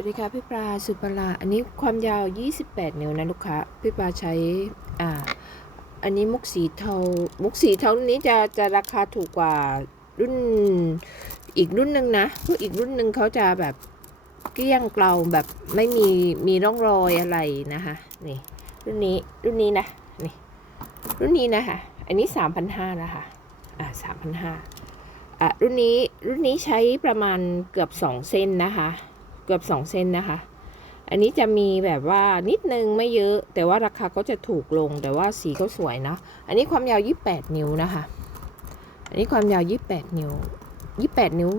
วัสดีค่ะพี่ปลาสุปลาอันนี้ความยาว 28 นิ้วนะลูกค้าพี่ปลาใช้อ่าอันนี้มุกสีเทา มุกสีเทานนี้จะจะราคาถูกกว่ารุ่นอีกรุ่นหนึ่งนะเพราะอีกรุ่นหนึ่งเขาจะแบบเกลี้ยงเกลาแบบไม่มีมีร่องรอยอะไรนะคะนี่รุ่นนี้รุ่นนี้นะนี่รุ่นนี้นะคะอันนี้ 3,500นะคะอ่า3,500อะรุ่นนี้รุ่นนี้ใช้ประมาณเกือบ 2 เส้นนะคะ เกือบ2เส้นนะคะ อันนี้จะมีแบบว่านิดนึงไม่เยอะ แต่ว่าราคาก็จะถูกลงแต่ว่าสีก็สวยนะ อันนี้ความยาว 28 นิ้วนะคะ อันนี้ความยาว 28 นิ้ว 28 นิ้ว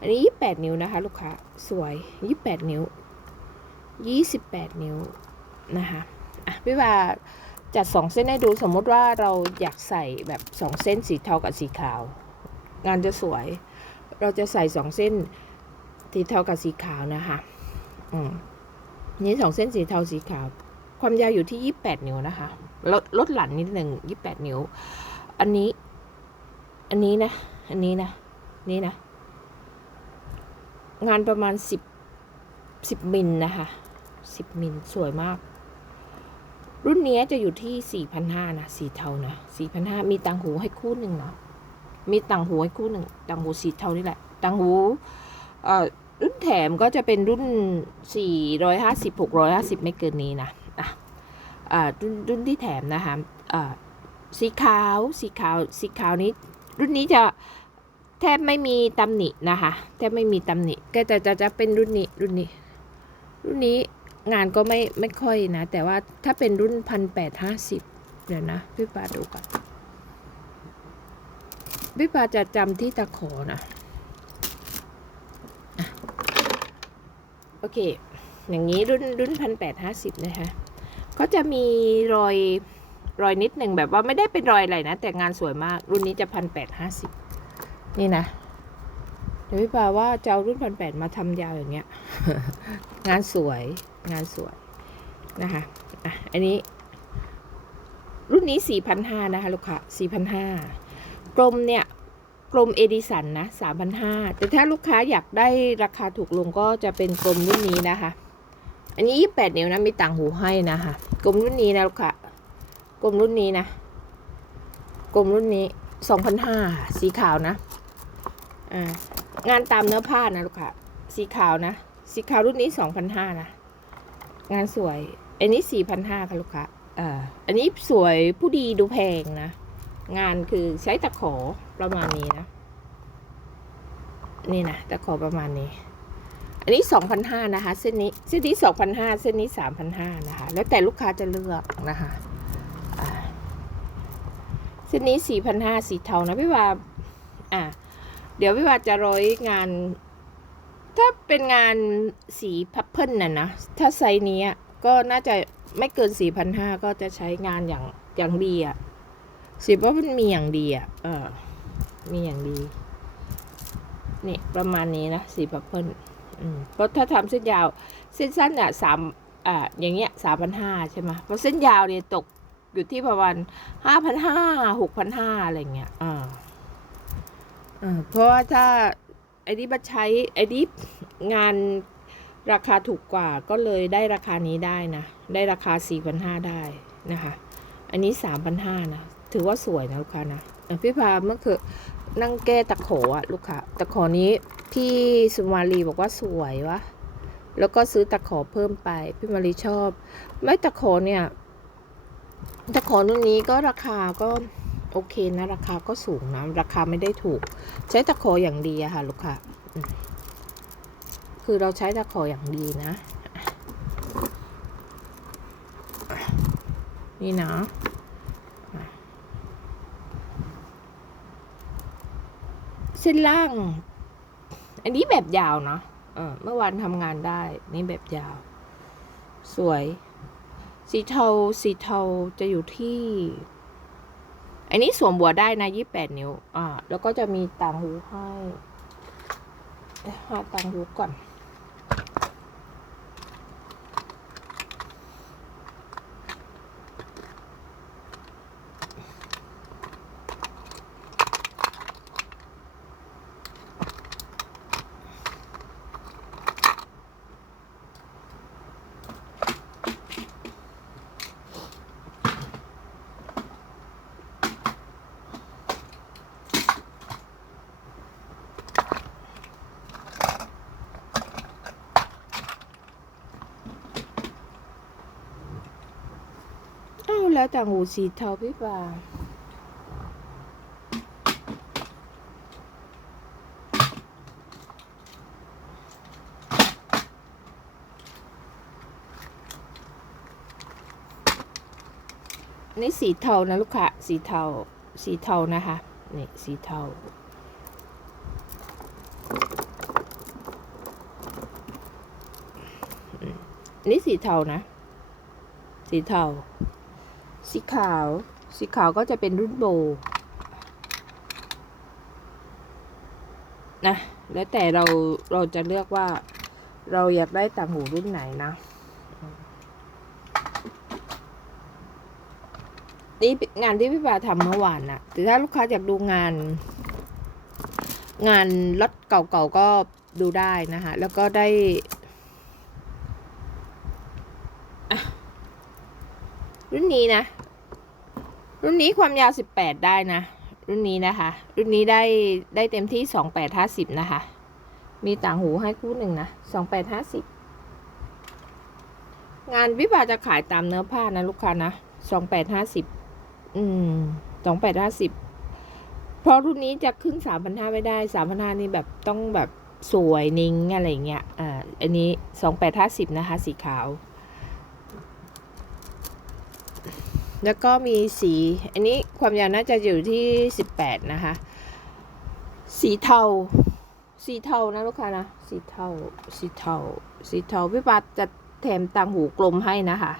อันนี้ 28 นิ้วนะคะ ลูกค้าสวย 28 นิ้ว 28 นิ้วนะคะอะพี่ว่าจัด 2 เส้นให้ดูสมมติว่าเราอยากใส่แบบ 2 เส้นสีเทากับสีขาว งานจะสวย เราจะใส่ 2 เส้น สีเทากับสีขาวนะคะอืมนี่สองเส้นสีเทาสีขาว ความยาวอยู่ที่ยี่แปดนิ้วนะคะลดลดหลั่นนิดหนึ่งยี่แปดนิ้ว อันนี้ อันนี้นะ อันนี้นะ นี่นะ งานประมาณสิบสิบมิลนะคะสิบมิลสวยมาก รุ่นนี้จะอยู่ที่สี่พันห้านะสีเทานะสี่พันห้ามีตังหูให้คู่หนึ่งเนาะมีตังหูให้คู่หนึ่งตังหูสีเทานี่แหละตังหูเอ่อ รุ่นแถมก็จะเป็นรุ่น 450 650 ไม่เกินนี้นะอะอ่ารุ่นรุ่นที่แถมนะคะอ่าสีขาว สีขาว สีขาวนี้ รุ่นนี้จะแทบไม่มีตำหนินะคะ แทบไม่มีตำหนิ ก็จะจะจะเป็นรุ่นนี้ รุ่นนี้ รุ่นนี้งานก็ไม่ไม่ค่อยนะ แต่ว่าถ้าเป็นรุ่นพันแปดห้าสิบเดี๋ยวนะพี่ปาดูก่อนพี่ปาจะจำที่ตะขอนะ โอเค อย่างนี้รุ่นรุ่นพันแปดห้าสิบนะคะ ก็จะมีรอยรอยนิดหนึ่งแบบว่าไม่ได้เป็นรอยอะไรนะ แต่งานสวยมาก รุ่นนี้จะพันแปดห้าสิบนี่นะ เดี๋ยวพี่ปาว่าจะเอารุ่นพันแปดมาทำยาวอย่างเงี้ย งานสวยงานสวยนะคะอะอันนี้ รุ่นนี้สี่พันห้านะคะลูกค้าสี่พันห้ากลมเนี่ย กรมเอดิสันนะสามพันห้าแต่ถ้าลูกค้าอยากได้ราคาถูกลงก็จะเป็นกรมรุ่นนี้นะคะ อันนี้ยี่แปดนิ้วนะมีต่างหูให้นะคะกรมรุ่นนี้นะลูกค้ากรมรุ่นนี้นะกรมรุ่นนี้สองพันห้าสีขาวนะอ่างานตามเนื้อผ้านะลูกค้าสีขาวนะสีขาวรุ่นนี้สองพันห้านะงานสวย อันนี้สี่พันห้าค่ะลูกค้าอ่าอันนี้สวยผู้ดีดูแพงนะ งานคือใช้ตะขอประมาณนี้นะ นี่นะตะขอประมาณนี้ อันนี้สองพันห้านะคะเส้นนี้เส้นนี้สองพันห้าเส้นนี้สามพันห้านะคะ แล้วแต่ลูกค้าจะเลือกนะคะเส้นนี้สี่พันห้าสีเทานะพี่ว่าอ่าเดี๋ยวพี่ว่าจะร้อยงาน ถ้าเป็นงานสีพับเพิลน่ะนะ ถ้าไซส์นี้ก็น่าจะไม่เกินสี่พันห้าก็จะใช้งานอย่างอย่างดีอะ สิบว่ามันมีอย่างดีอะ เออ มีอย่างดี นี่ประมาณนี้นะสีพับเพิลอืมเพราะถ้าทำเส้นยาว เส้นสั้นอะสามอ่าอย่างเงี้ยสามพันห้าใช่ไหมเพราะเส้นยาวเนี่ยตกอยู่ที่ประมาณห้าพันห้าหกพันห้าอะไรเงี้ยอ่าอ่าเพราะว่าถ้าไอ้นี่มาใช้ไอ้นี่งานราคาถูกกว่าก็เลยได้ราคานี้ได้นะ ได้ราคาสี่พันห้าได้นะคะ อันนี้สามพันห้านะ ถือว่าสวยนะลูกค้านะพี่พาเมื่อคือนั่งแก้ตะขออะลูกค้าตะขอนี้พี่สุมาลีบอกว่าสวยวะแล้วก็ซื้อตะขอเพิ่มไป พี่มารีชอบ ไม่ตะขอเนี่ยตะขอรุ่นนี้ก็ราคาก็โอเคนะ ราคาก็สูงนะ ราคาไม่ได้ถูก ใช้ตะขออย่างดีอะค่ะลูกค้าคือเราใช้ตะขออย่างดีนะ นี่นะ เส้นล่าง อันนี้แบบยาวเนาะเมื่อวานทำงานได้ นี่แบบยาว สวย สีเทา สีเทาจะอยู่ที่ อันนี้สวมบัวได้นะยี่แปดนิ้ว อ่า แล้วก็จะมีต่างหูให้หาต่างหูก่อน แล้วต่างหูสีเทาพี่ปานี่สีเทานะลูกค้าสีเทาสีเทานะคะนี่สีเทานี่สีเทานะ สีเทา สีขาว สีขาวก็จะเป็นรุ่นโบนะแล้วแต่เราเราจะเลือกว่าเราอยากได้ต่างหูรุ่นไหนนะ นี่งานที่พี่ปาทำเมื่อวานนะแต่ถ้าลูกค้าอยากดูงาน งานรถเก่าๆก็ดูได้นะคะ แล้วก็ได้ นนี้นะ รุ่นนี้ความยาว 18 ได้นะ รุ่นนี้นะคะ รุ่นนี้ได้ได้เต็มที่ 2850 นะคะ มีต่างหูให้คู่หนึ่งนะ 2850 งานวิบาจะขายตามเนื้อผ้านะลูกค้านะ 2850 อืม 2850 เพราะรุ่นนี้จะขึ้น 3,500 ไม่ได้ 3,500 นี่แบบต้องแบบสวยนิ่งอะไรเงี้ย อ่า อันนี้ 2850 นะคะ สีขาว แล้วก็มีสี อันนี้ความยาวน่าจะอยู่ที่ 18 นะคะ สีเทา สีเทานะลูกค้านะ สีเทา สีเทา สีเทา พี่ปัดจะแถมต่างหูกลมให้นะคะ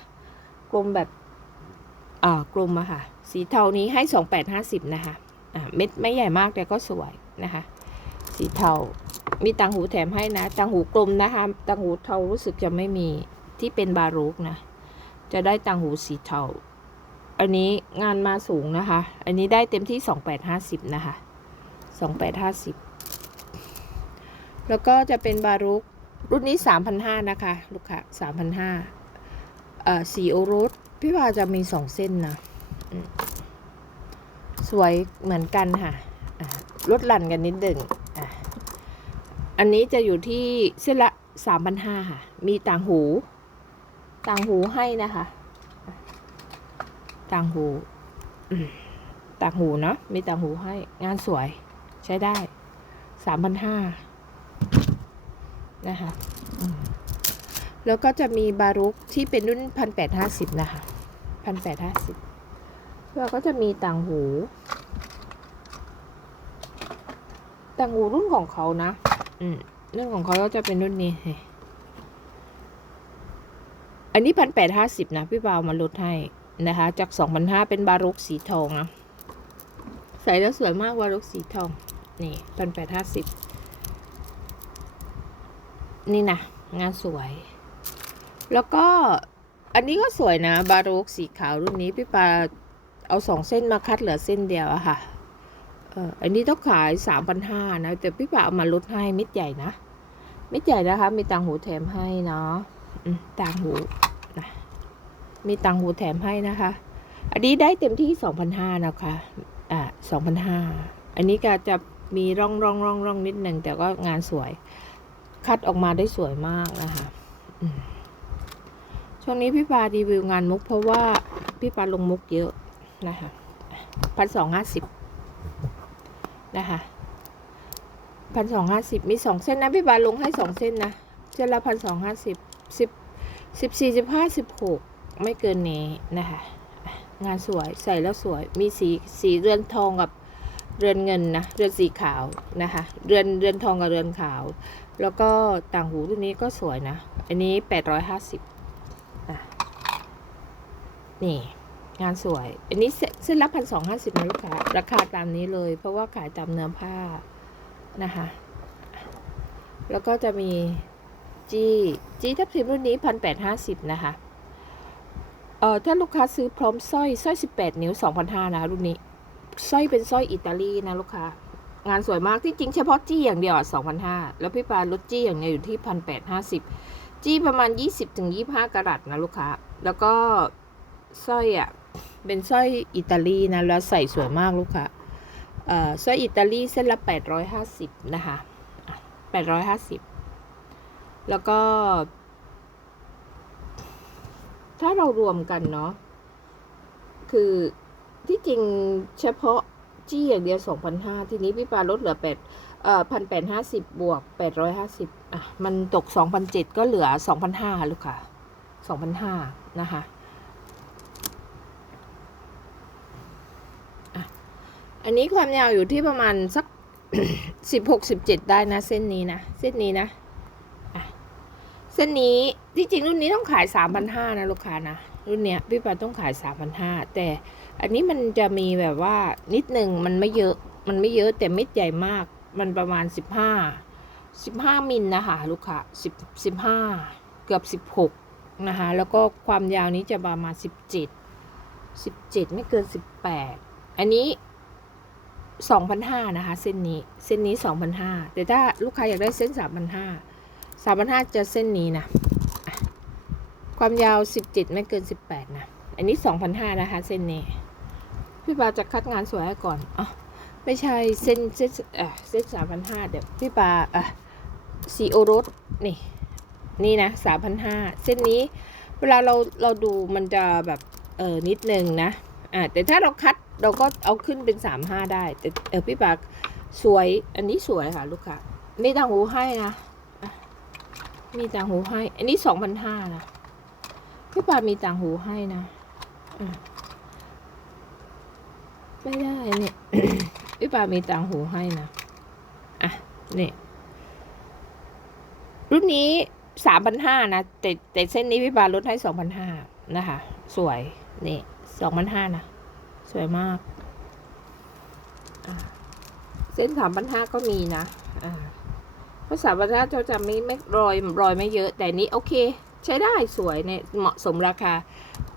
กลมแบบ อ่ากลมอะค่ะ สีเทานี้ให้ 2850 นะคะ อ่า เม็ดไม่ใหญ่มากแต่ก็สวยนะคะ สีเทา มีต่างหูแถมให้นะ ต่างหูกลมนะคะ ต่างหูเทารู้สึกจะไม่มีที่เป็นบารุกนะ จะได้ต่างหูสีเทา อันนี้งานมาสูงนะคะ อันนี้ได้เต็มที่2850นะคะ2850แล้วก็จะเป็นบารุกรุ่นนี้3,500นะคะ ลูกค้า3,500เอ่อสีโอรสพี่ว่าจะมีสองเส้นนะ สวยเหมือนกันค่ะลดหลั่นกันนิดหนึ่งอันนี้จะอยู่ที่เส้นละ3,500ค่ะ มีต่างหู ต่างหูให้นะคะ ต่างหูต่างหูเนาะมีต่างหูให้ งานสวยใช้ได้สามพันห้านะคะแล้วก็จะมีบารุกที่เป็นรุ่นพันแปดห้าสิบนะคะพันแปดห้าสิบแล้วก็จะมีต่างหู ต่างหูรุ่นของเขานะอืมรุ่นของเขาก็จะเป็นรุ่นนี้อันนี้พันแปดห้าสิบนะ พี่บาวมาลดให้ นะคะ จากสองพันห้าเป็นบารุกสีทองนะใส่แล้วสวยมากบารุกสีทอง นี่พันแปดห้าสิบนี่นะงานสวย แล้วก็อันนี้ก็สวยนะ บารุกสีขาวรุ่นนี้พี่ปาเอาสองเส้นมาคัดเหลือเส้นเดียวอะค่ะเอออันนี้ต้องขายสามพันห้านะ แต่พี่ปาเอามาลดให้มิดใหญ่นะ มิดใหญ่นะคะ มีต่างหูแถมให้เนาะต่างหู มีตังหูแถมให้นะคะ อันนี้ได้เต็มที่สองพันห้านะคะ อ่าสองพันห้าอันนี้ก็จะมีร่องร่องร่องร่องนิดหนึ่งแต่ก็งานสวย คัดออกมาได้สวยมากนะคะช่วงนี้พี่ปารีวิวงานมุกเพราะว่าพี่ปาลงมุกเยอะนะคะพันสองห้าสิบนะคะพันสองห้าสิบมีสองเส้นนะพี่ปาลงให้สองเส้นนะเส้นละพันสองห้าสิบสิบสิบสี่สิบห้าสิบหก ไม่เกินนี้นะคะ งานสวยใส่แล้วสวยมีสีสีเรือนทองกับเรือนเงินนะเรือนสีขาวนะคะ เรือนเรือนทองกับเรือนขาว แล้วก็ต่างหูตัวนี้ก็สวยนะ อันนี้แปดร้อยห้าสิบนี่งานสวย อันนี้เส้นละพันสองห้าสิบนะลูกค้าราคาตามนี้เลย เพราะว่าขายตามเนื้อผ้านะคะ แล้วก็จะมีจี้จี้ทับทิมรุ่นนี้พันแปดห้าสิบนะคะ เอ่อถ้าลูกค้าซื้อพร้อมสร้อยสร้อย 18 นิ้ว 2,500นะรุ่นนี้สร้อยเป็นสร้อยอิตาลีนะลูกค้างานสวยมากที่จริงเฉพาะจี้อย่างเดียวอะ2,500แล้วพี่ปาลดจี้อย่างเดียวอยู่ที่ 1,850 จี้ประมาณ 20-25 กรัตนะลูกค้า แล้วก็สร้อยอะเป็นสร้อยอิตาลีนะแล้วใส่สวยมากลูกค้าเอ่อสร้อยอิตาลีเส้นละ 850 นะคะ 850 แล้วก็ ถ้าเรารวมกันเนาะคือที่จริงเฉพาะจี้อย่างเดียวสองพันห้าทีนี้พี่ปาลดเหลือแปดเอ่อพันแปดห้าสิบบวกแปดร้อยห้าสิบอะ มันตกสองพันเจ็ดก็เหลือสองพันห้าลูกค้าสองพันห้านะคะอันนี้ความยาวอยู่ที่ประมาณสักสิบหกสิบเจ็ดได้นะ เส้นนี้นะ เส้นนี้นะ ส้นนี้ที่จริงรุ่นนี้ต้องขายสามพันะลูกค้านะ รุ่นเนี้ยพี่ปาต้องขายสามพันห้าแต่อันนี้มันจะมีแบบว่านิดหนึ่งมันไม่เยอะมันไม่เยอะแต่เม็ดใหญ่มาก มันประมาณสิบห้าสิบห้ามิลนะคะลูกค้าสิบสิบห้าเกือบสิบหกนะคะแล้วก็ความยาวนี้จะประมาณสิบเจ็ดสิบเจ็ดไม่เกินสิบแปดอันนี้สองพันะคะเส้นนี้เส้นนี้สองพันห้าแต่ถ้าลูกค้าอยากได้เส้นสามพันห้า สามพันห้าจะเส้นนี้นะ ความยาว17ไม่เกิน18นะ อันนี้2,500นะคะ เส้นนี้ พี่ปาจะคัดงานสวยให้ก่อนอ๋อไม่ใช่เส้นเส้นเออเส้น3,500เดี๋ยวพี่ปาอะสีโอรสนี่ นี่นะ3,500เส้นนี้ เวลาเราเราดูมันจะแบบเออนิดนึงนะอ่าแต่ถ้าเราคัดเราก็เอาขึ้นเป็น3,500ได้ แต่เออพี่ปาสวยอันนี้สวยค่ะ ลูกค้าไม่ต่างหูให้นะ มีต่างหูให้ อันนี้2,500นห้าละพี่ปามีต่างหูให้นะไม่ได้เนี่ย พี่ปามีต่างหูให้นะ อะนี่รุ่นนี้สามพันห้านะ แต่แต่เส้นนี้พี่ปาลดให้สองพันห้านะคะ สวยนี่สองพันห้านะ สวยมาก เส้นสามพันห้าก็มีนะ อ่า เพราะสามพันห้าจะจะไม่ไม่รอยรอยไม่เยอะ แต่นี้โอเค ใช้ได้สวยเนี่ยเหมาะสมราคา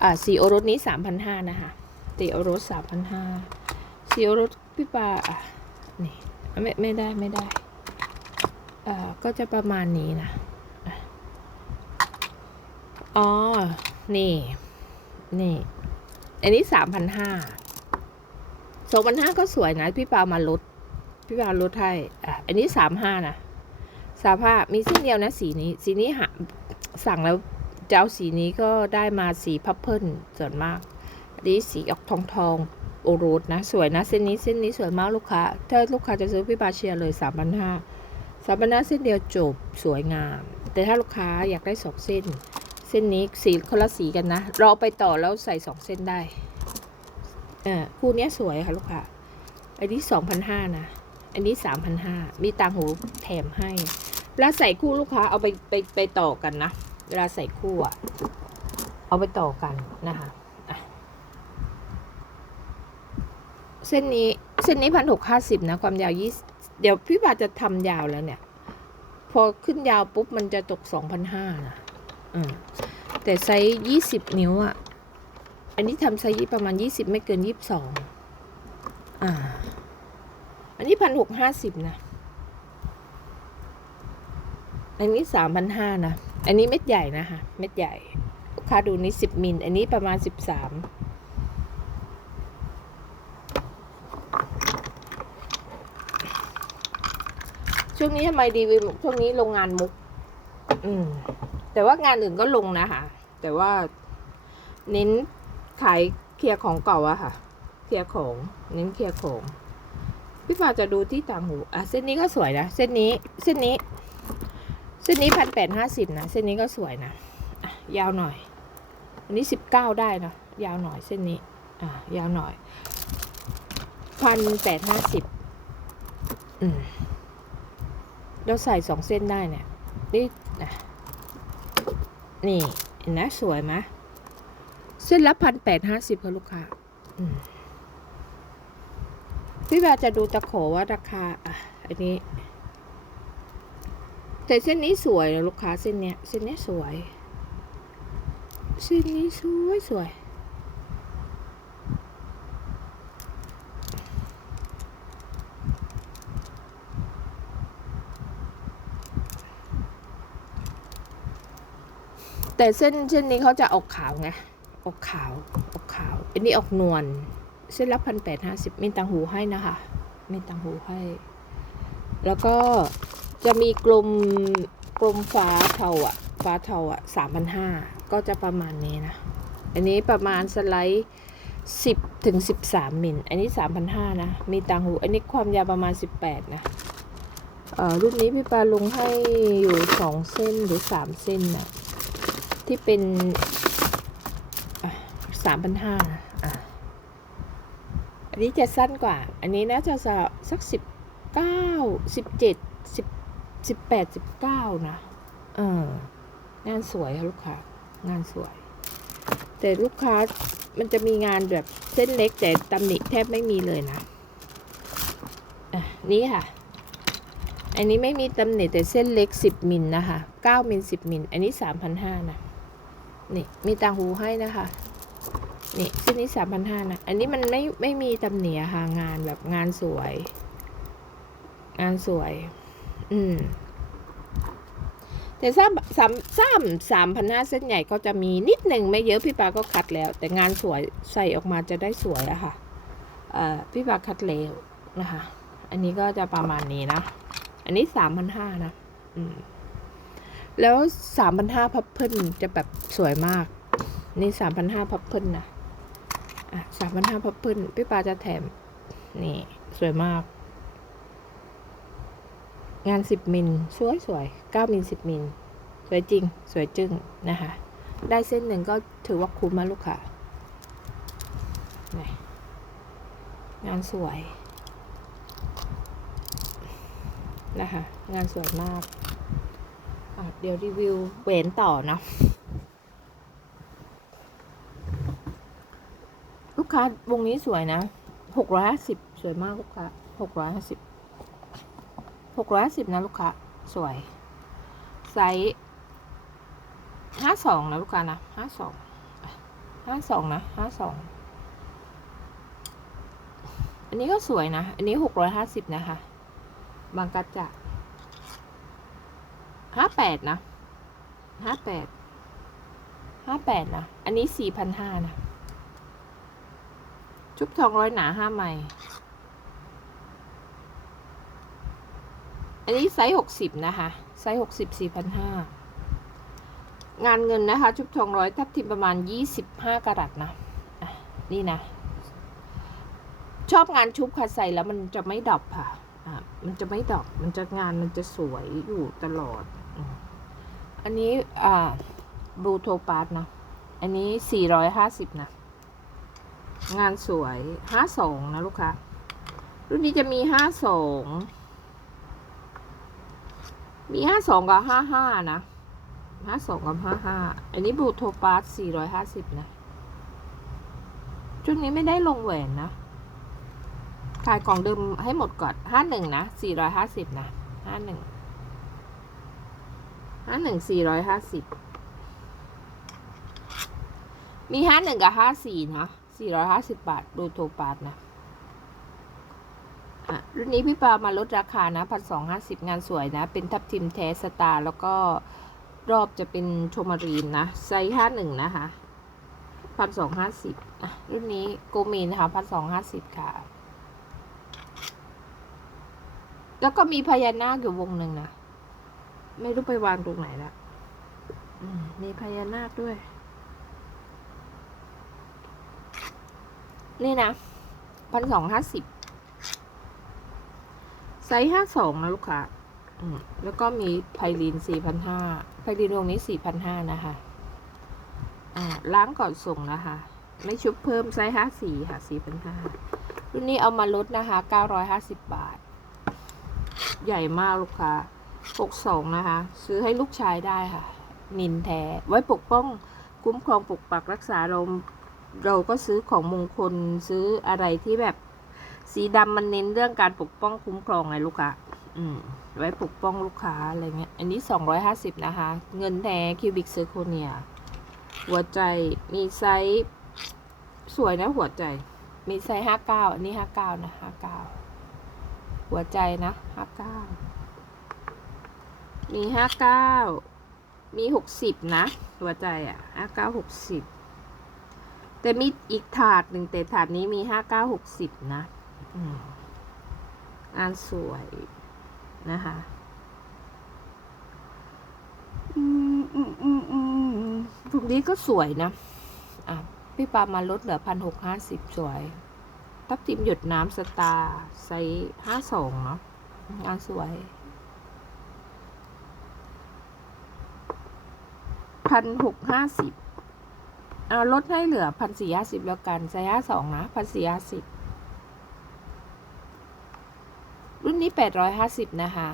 อ่าสีโอรสนี้สามพันห้านะคะสีโอรสสามพันห้าสีโอรสพี่ปาอะนี่ไม่ไม่ได้ไม่ได้อ่าก็จะประมาณนี้นะอะอ๋อ นี่ นี่ อันนี้สามพันห้าสองพันห้าก็สวยนะ พี่ปามาลด พี่ปาลดให้ อะ อันนี้สามห้านะ สามห้ามีเส้นเดียวนะสีนี้ สีนี้หาสั่งแล้วจะเอาสีนี้ก็ได้มาสีพับเพิลส่วนมากนี้สีออกทองทองโอรสนะ สวยนะ เส้นนี้เส้นนี้สวยมากลูกค้า ถ้าลูกค้าจะซื้อพี่ปาเชียเลยสามพันห้าสามพันห้าเส้นเดียวจบสวยงาม แต่ถ้าลูกค้าอยากได้สองเส้น เส้นนี้สีคนละสีกันนะ เราไปต่อแล้วใส่สองเส้นได้เออคู่นี้สวยค่ะลูกค้า อันนี้สองพันห้านะ อันนี้สามพันห้ามีต่างหูแถมให้ เวลาใส่คู่ลูกค้าเอาไปไปไปต่อกันนะ เวลาใส่คู่อะเอาไปต่อกันนะคะเส้นนี้เส้นนี้พันหกห้าสิบนะความยาวยี่เดี๋ยวพี่บาจะทำยาวแล้วเนี่ย พอขึ้นยาวปุ๊บมันจะตกสองพันห้านะอืมแต่ไซส์ยี่สิบนิ้วอะอันนี้ทำไซส์ประมาณยี่สิบไม่เกินยี่สิบสองอ่า อันนี้พันหกห้าสิบนะ อันนี้สามพันห้านะ อันนี้เม็ดใหญ่นะคะเม็ดใหญ่ลูกค้าดูนี้สิบมิล อันนี้ประมาณสิบสามช่วงนี้ทำไมดีวิวช่วงนี้ลงงานมุก อืม แต่ว่างานอื่นก็ลงนะคะ แต่ว่าเน้นขายเคลียร์ของเก่าอะค่ะ เคลียร์ของ เน้นเคลียร์ของ พี่ฟ้าจะดูที่ต่างหู อะ เส้นนี้ก็สวยนะ เส้นนี้ เส้นนี้ เส้นนี้พันแปดห้าสิบนะ เส้นนี้ก็สวยนะะยาวหน่อย อันนี้สิบเก้าได้นะยาวหน่อยเส้นนี้ อะ ยาวหน่อยพันแปดห้าสิบอืมเราใส่สองเส้นได้เนี่ยนี่นะนี่เห็นนะสวยไหมเส้นละพันแปดห้าสิบค่ะลูกค้าพี่บาจะดูตะโขว่าราคา อะ อันนี้ แต่เส้นนี้สวยนะลูกค้าเส้นเนี้ยเส้นเนี้ยสวย เส้นนี้สวยสวยแต่เส้นเส้นนี้เขาจะออกขาวไง ออกขาว ออกขาว อันนี้ออกนวล เส้นละพันแปดห้าสิบมีตังหูให้นะคะ มีตังหูให้ แล้วก็ จะมีกลมกลมฟ้าเทาอะฟ้าเทาอะสามพันห้าก็จะประมาณนี้นะ อันนี้ประมาณสไลด์สิบถึงสิบสามมิล อันนี้สามพันห้านะ มีต่างหู อันนี้ความยาวประมาณสิบแปดนะเอ่อรุ่นนี้พี่ปาลงให้อยู่สองเส้นหรือสามเส้นนะที่เป็นสามพันห้าอันนี้จะสั้นกว่า อันนี้น่าจะสักสิบเก้าสิบเจ็ด สิบสิบแปดสิบเก้านะเอองานสวยค่ะลูกค้า งานสวย แต่ลูกค้ามันจะมีงานแบบเส้นเล็กแต่ตำหนิแทบไม่มีเลยนะอะนี่ค่ะ อันนี้ไม่มีตำหนิแต่เส้นเล็กสิบมิลนะคะเก้ามิลสิบมิล อันนี้สามพันห้านะนี่มีต่างหูให้นะคะนี่เส้นนี้สามพันห้านะ อันนี้มันไม่ไม่มีตำหนิอะค่ะงานแบบงานสวย งานสวย อืมแต่ซ้ำสามซ้ำสามพันห้าเส้นใหญ่ก็จะมีนิดหนึ่งไม่เยอะพี่ปาก็คัดแล้ว แต่งานสวยใส่ออกมาจะได้สวยอะค่ะพี่ปาคัดแล้วนะคะ อันนี้ก็จะประมาณนี้นะ อันนี้สามพันห้านะแล้วสามพันห้าพับเพิ่นจะแบบสวยมาก นี่สามพันห้าพับเพิ่นนะอะสามพันห้าพับเพิ่นพี่ปาจะแถมนี่สวยมาก งานสิบมิลสวยสวยเก้ามิลสิบมิล สวยจริง สวยจึ้งนะคะ ได้เส้นหนึ่งก็ถือว่าคุ้มมาลูกค่ะงานสวยนะคะ งานสวยมาก เดี๋ยวรีวิวเวนต่อเนาะลูกค้าวงนี้สวยนะหกร้อยห้าสิบสวยมากลูกค้าหกร้อยห้าสิบ หกร้อยสิบนะลูกค้าสวยไซส์ห้าสองนะลูกค้านะห้าสองห้าสองนะห้าสองอันนี้ก็สวยนะ อันนี้หกร้อยห้าสิบนะคะ บางกระจะห้าแปดนะห้าแปดห้าแปดนะ อันนี้สี่พันห้านะ ชุบทองร้อยหนาห้าไม อันนี้ไซส์หกสิบนะคะ ไซส์หกสิบสี่พันห้างานเงินนะคะ ชุบทองร้อยทับทิมประมาณยี่สิบห้ากรัตนะะนี่นะ ชอบงานชุบค่ะใส่แล้วมันจะไม่ดอปค่ะอะมันจะไม่ดอปมันจะงานมันจะสวยอยู่ตลอด อันนี้อ่าบลูโทปาสนะ อันนี้สี่ร้อยห้าสิบนะ งานสวยห้าสองนะลูกค้า รุ่นนี้จะมีห้าสอง มีห้าสองกับห้าห้านะห้าสองกับห้าห้าอันนี้บูโทปาสสี่ร้อยห้าสิบนะ ชุดนี้ไม่ได้ลงแหวนนะขายกล่องเดิมให้หมดก่อนห้าหนึ่งนะสี่ร้อยห้าสิบนะห้าหนึ่งห้าหนึ่งสี่ร้อยห้าสิบมีห้าหนึ่งกับห้าสี่นะสี่ร้อยห้าสิบบาท ดูโทปาดนะอะ รุ่นนี้พี่ปามาลดราคานะพันสองห้าสิบงานสวยนะ เป็นทับทิมแท้สตาร์แล้วก็รอบจะเป็นโชมารีนนะไซส์ห้าหนึ่งนะคะพันสองห้าสิบรุ่นนี้โกมีนนะคะพันสองห้าสิบค่ะ แล้วก็มีพญานาคอยู่วงหนึ่งนะ ไม่รู้ไปวางตรงไหนละมีพญานาคด้วย นี่นะพันสองห้าสิบ ส์ห้าสองนะลูกค้าแล้วก็มีไพลินสี่พันห้าไพลินวงนี้สี่พันห้านะคะอ่าล้างก่อนส่งนะคะ ไม่ชุบเพิ่มไซส์ห้าสี่ค่ะสี่พันห้ารุ่นนี้เอามาลดนะคะเก้าร้อยห้าสิบบาท ใหญ่มากลูกค้าปกสองนะคะ ซื้อให้ลูกชายได้ค่ะ นินแท้ ไว้ปกป้องคุ้มครองปกปักรักษาเรา เราก็ซื้อของมงคลซื้ออะไรที่แบบ สีดำมันเน้นเรื่องการปกป้องคุ้มครองไงลูกค้าอืม ไว้ปกป้องลูกค้าอะไรเงี้ย อันนี้สองร้อยห้าสิบนะคะ เงินแท้คิวบิกเซอร์โคเนีย หัวใจมีไซส์สวยนะหัวใจ มีไซส์ห้าเก้าอันนี้ห้าเก้านะห้าเก้าหัวใจนะห้าเก้ามีห้าเก้ามีหกสิบนะ หัวใจอะห้าเก้าหกสิบแต่มีอีกถาดหนึ่งแต่ถาดนี้มีห้าเก้าหกสิบนะ งานสวยนะคะอืมอืมอืมอืมตรงนี้ก็สวยนะ อะ พี่ปามาลดเหลือพันหกห้าสิบสวยทับทิมหยดน้ำสตาร์ไซส์ห้าสองเนาะงานสวยพันหกห้าสิบเอาลดให้เหลือพันสี่ห้าสิบแล้วกันไซส์ห้าสองนะพันสี่ห้าสิบรุ่ นนี้แปดร้อยห้าสิบนะคะ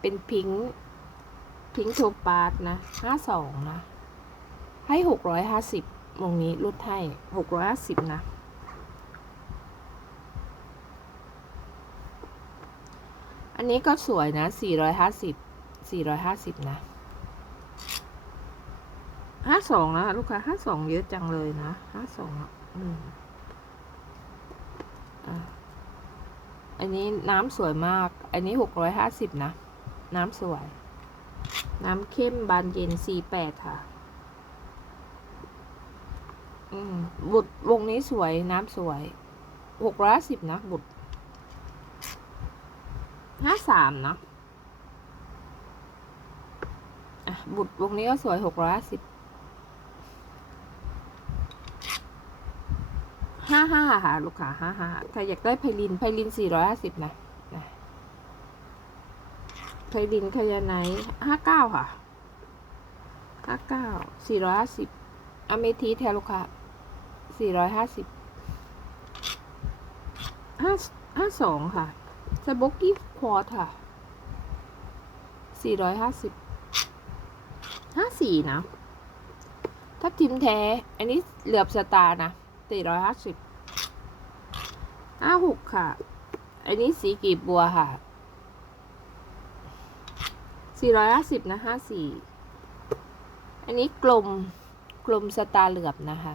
เป็นพิงค์พิงค์โทปาสนะห้าสองนะ ให้หกร้อยห้าสิบวงนี้ลดให้หกร้อยห้าสิบนะ อันนี้ก็สวยนะสี่ร้อยห้าสิบสี่ร้อยห้าสิบนะห้าสองนะ ลูกค้าห้าสองเยอะจังเลยนะห้าสองอืมอะ อันนี้น้ำสวยมาก อันนี้หกร้อยห้าสิบนะ น้ำสวย น้ำเข้มบานเย็นสี่แปดค่ะ อืมบุตรวงนี้สวยน้ำสวยหกร้อยสิบนะ บุตรห้าสามนะ อะ บุตรวงนี้ก็สวยหกร้อยสิบ ห้าค่ะ ลูกค้าห้าห้าใครอยากได้ไพลินไพลินสี่ร้อยห้าสิบนะนะไพลินขยาไนห้าเก้าค่ะห้าเก้าสี่ร้อยห้าสิบอเมทีแทนลูกค้าสี่ร้อยห้าสิบห้าห้าสองค่ะสโบกี้ควอตค่ะสี่ร้อยห้าสิบห้าสี่นะถ้าทิมแท้ อันนี้เหลือบสตาร์นะสี่ร้อยห้าสิบ ห้าหกค่ะ อันนี้สีกีบบัวค่ะสี่ร้อยห้าสิบนะห้าสี่อันนี้กลมกลมสตาร์เหลือบนะคะ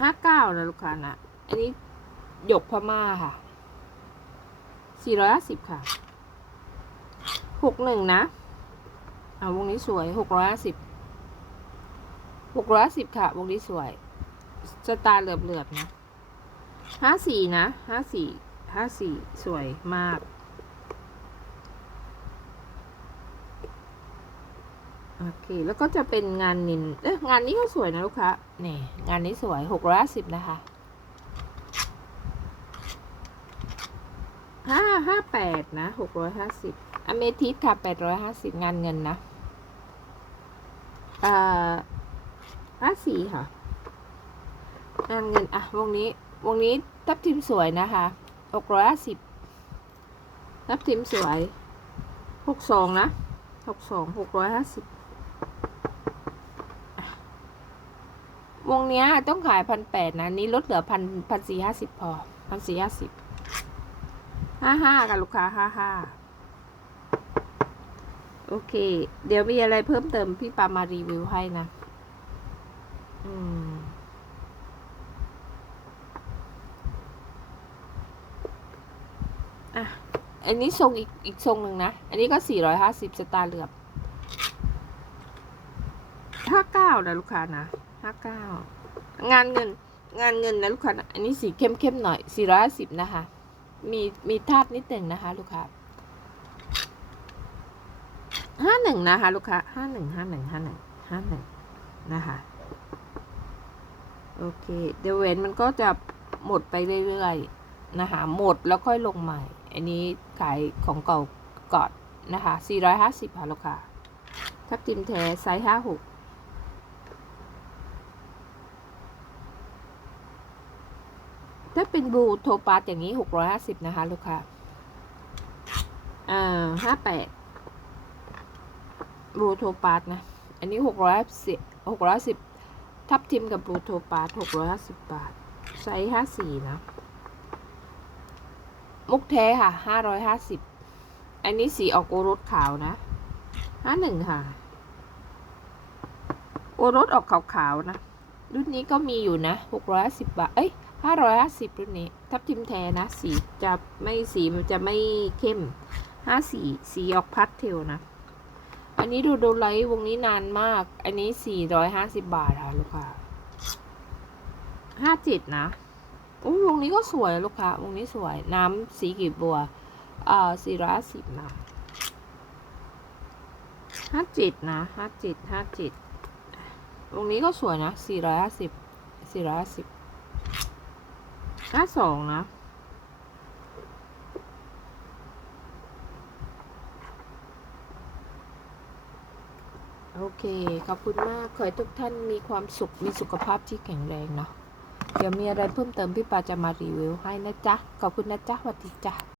ห้าเก้านะลูกค้านะ อันนี้หยกพม่าค่ะสี่ร้อยห้าสิบค่ะหกหนึ่งนะเอาวงนี้สวยหกร้อยห้าสิบหกร้อยสิบค่ะ วงนี้สวย สตาร์เหลือบเหลือบๆนะ ห้าสี่นะห้าสี่ห้าสี่สวยมาก โอเค แล้วก็จะเป็นงานนินเอ๊ะงานนี้ก็สวยนะลูกค้านี่ งานนี้สวยหกร้อยสิบนะคะห้าห้าแปดนะหกร้อยห้าสิบอเมทิสค่ะแปดร้อยห้าสิบงานเงินนะอ่าห้าสี่ค่ะ งานเงิน อะ วงนี้ วงนี้ทับทิมสวยนะคะหกร้อยห้าสิบทับทิมสวยหกสองนะหกสองหกร้อยห้าสิบวงเนี้ยต้องขายพันแปดนะ นี้ลดเหลือพันพันสี่ห้าสิบพอพันสี่ห้าสิบห้าห้ากับลูกค้าห้าห้าโอเค เดี๋ยวมีอะไรเพิ่มเติมพี่ปามารีวิวให้นะ อืม อะ อันนี้ทรงอีกอีกทรงหนึ่งนะ อันนี้ก็สี่ร้อยห้าสิบสตาร์เหลือบห้าเก้านะลูกค้านะห้าเก้างานเงินงานเงินนะลูกค้านะอันนี้สีเข้มเข้มๆหน่อยสี่ร้อยสิบนะคะ มีมีธาตุนิดหนึ่งนะคะ ลูกค้าห้าหนึ่งนะคะ ลูกค้าห้าหนึ่งห้าหนึ่งห้าหนึ่งห้าหนึ่งนะคะโอเคเดี๋ยวเว้นมันก็จะหมดไปเรื่อยๆนะคะหมดแล้วค่อยลงใหม่ อันนี้ขายของเก่าก่อนนะคะ 450ค่ะลูกค้าทับทิมแท้ไซส์56ถ้าเป็นบลูโทปาสอย่างนี้ 650 นะคะ ลูกค้า อ่อ58บลูโทปาสนะ อันนี้ 610 610 ทับทิมกับบลูโทปาส650 บาท ไซส์ 54 นะ มุกแท้ค่ะห้าร้อยห้าสิบอันนี้สีออกโอรสขาวนะห้าหนึ่งค่ะ โอรสออกขาวๆนะ รุ่นนี้ก็มีอยู่นะหกร้อยสิบบาท เอ้ยห้าร้อยห้าสิบรุ่นนี้ ทับทิมแท้นะ สีจะไม่สีมันจะไม่เข้มห้าสีสีออกพัดเทลนะ อันนี้ดูโดูไลท์วงนี้นานมาก อันนี้สี่ร้อยห้าสิบบาทค่ะลูกค้าห้าเจ็ดนะ อุ้ยวงนี้ก็สวยลูกค้าวงนี้สวย น้ำสีกีบบัวอ่าสี่ร้อยสิบนะห้าจ็ดนะห้าจ็ดห้าจ็ดตรงนี้ก็สวยนะสี่ร้อยห้าสิบสี่ร้อยห้าสิบห้าสองนะโอเค ขอบคุณมาก ขอให้ทุกท่านมีความสุข มีสุขภาพที่แข็งแรงเนาะ เดี๋ยวมีอะไรเพิ่มเติมพี่ปาจะมารีวิวให้นะจ๊ะ ขอบคุณนะจ๊ะสวัสดีจ้ะ